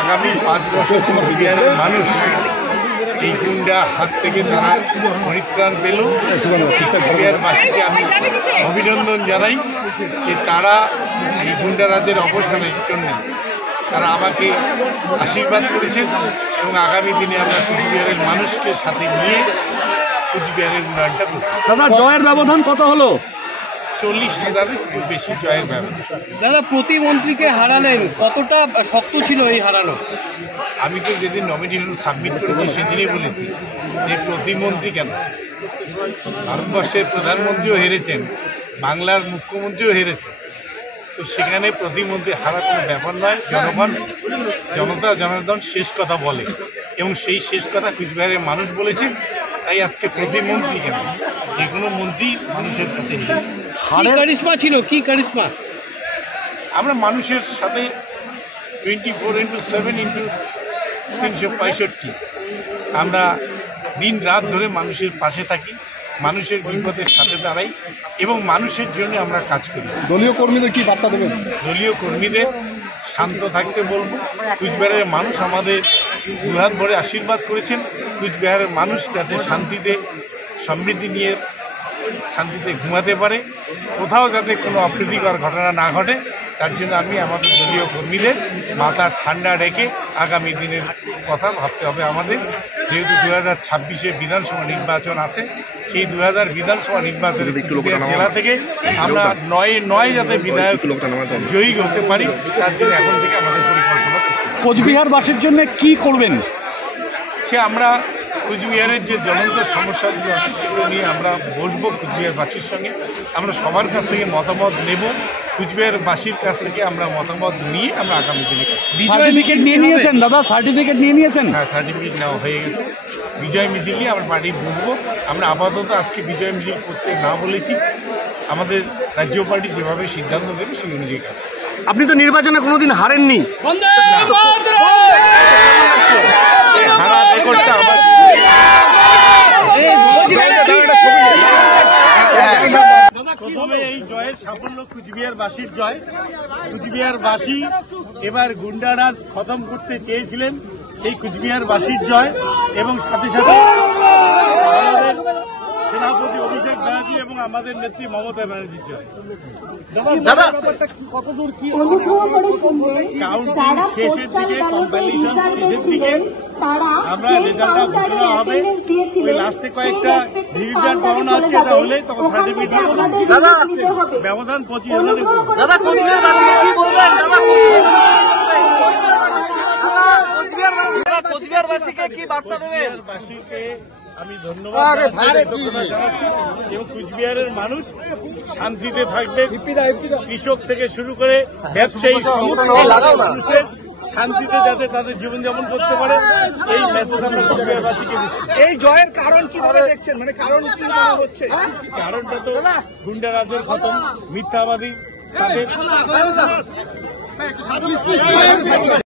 আগামী 5 বছর কুচবিহারের মানুষ এই গুন্ডা হাত থেকে তারা পরিত্রাণ পেল। কুচবিহারবাসীকে আমি অভিনন্দন জানাই যে তারা এই গুন্ডারাজের অবসানের জন্য তারা আমাকে আশীর্বাদ করেছেন এবং আগামী দিনে আমরা কুচবিহারের মানুষকে সাথে নিয়ে কুচবিহারের উন্নয়নটা করব। দাদা, জয়ের ব্যবধান কত হলো? 40,000-এর বেশি জয়ের ব্যবধান। দাদা, প্রতিমন্ত্রীকে হারালেন, কতটা শক্ত ছিল এই হারানো? আমি তো যেদিন নমিনেশন সাবমিট করেছি সেদিনই বলেছি যে প্রতিমন্ত্রী কেন, ভারতবর্ষের প্রধানমন্ত্রীও হেরেছেন, বাংলার মুখ্যমন্ত্রীও হেরেছেন, তো সেখানে প্রতিমন্ত্রী হারা কোনো ব্যাপার নয়। জনতা জনার্দন শেষ কথা বলে এবং সেই শেষ কথা কুচবিহারের মানুষ বলেছে। তাই আজকে প্রতিমন্ত্রী কেন, যে কোনো মন্ত্রী মানুষের কাছে কারিশমা ছিল, কি কারিশমা? আমরা মানুষের সাথে 24/7/365 আমরা দিন রাত ধরে মানুষের পাশে থাকি, মানুষের বিপদের সাথে দাঁড়াই এবং মানুষের জন্য আমরা কাজ করি। দলীয় কর্মীদের কি বার্তা দেবেন? দলীয় কর্মীদের শান্ত থাকতে বলবো। কুচবিহারের মানুষ আমাদের দুহাত ভরে আশীর্বাদ করেছেন। কুচবিহারের মানুষ যাতে শান্তিতে সমৃদ্ধি নিয়ে শান্তিতে ঘুমাতে পারে, কোথাও যাতে কোনো অপ্রীতিকর ঘটনা না ঘটে, তার জন্য আমি আমাদের দলীয় কর্মীদের মাথা ঠান্ডা রেখে আগামী দিনের কথা ভাবতে হবে আমাদের। যেহেতু 2026-এ বিধানসভা নির্বাচন আছে, সেই 2000 বিধানসভা নির্বাচনের জেলা থেকে আমরা 9 যাতে বিধায়ক জয়ী হতে পারি, তার জন্য এখন থেকে আমাদের পরিকল্পনা করতে হবে। কোচবিহারবাসীর জন্য কি করবেন? সে আমরা কুচবিহারের যে জ্বলন্ত সমস্যাগুলো আছে সেগুলো নিয়ে আমরা বসবো কুচবিহারবাসীর সঙ্গে। আমরা সবার কাছ থেকে মতামত নেব, কুচবিহারবাসীর কাছ থেকে আমরা মতামত নিয়ে আমরা আগামী দিনে সার্টিফিকেট নিয়ে নিয়েছেন দাদা? সার্টিফিকেট নিয়ে নিয়েছেন? হ্যাঁ, সার্টিফিকেট নেওয়া হয়ে গেছে। বিজয় মিছিল নিয়ে আমরা পার্টি বসবো। আমরা আপাতত আজকে বিজয় মিছিল করতে না বলেছি, আমাদের রাজ্য পার্টি যেভাবে সিদ্ধান্ত দেবে সেই অনুযায়ী কাজ। আপনি তো নির্বাচনে কোনোদিন হারেননি, হারা রেকর্ডটা আমার প্রথমে এই জয়ের সাফল্য কুচবিহারবাসীর জয়। কুচবিহারবাসী এবার গুন্ডারাজ খতম করতে চেয়েছিলেন, সেই কুচবিহারবাসীর জয় এবং সাথে সাথে আমাদের সেনাপতি অভিষেক ব্যানার্জি এবং আমাদের নেত্রী মমতা ব্যানার্জির জয়। কতদূর কি কাউন্টিং শেষের দিকে, কম্পাইলেশন শেষের দিকে আমরা রেজাল্টটা ঘোষণা হবে। ওই লাস্টে কয়েকটা ভিভিপ্যাট পাওনা হচ্ছে, এটা হলেই তখন সার্টিফিকেট ব্যবধান 25,000। দাদা, কোচবিহারবাসীকে কি বলবেন? কোচবিহারবাসীকে কি বার্তা দেবেন? কুচবিহারবাসীকে আমি ধন্যবাদ জানাচ্ছি এবং কুচবিহারের মানুষ শান্তিতে থাকবে। কৃষক থেকে শুরু করে ব্যবসায়ী মানুষের শান্তিতে যাতে তাদের জীবনযাপন করতে পারে, এই মেসেজ আমরা কুচবিহারবাসীকে দিচ্ছি। এই জয়ের কারণ কিভাবে দেখছেন? মানে কারণ কি মনে হচ্ছে? কারণটা তো গুন্ডারাজের খতম, মিথ্যাবাদী তাদের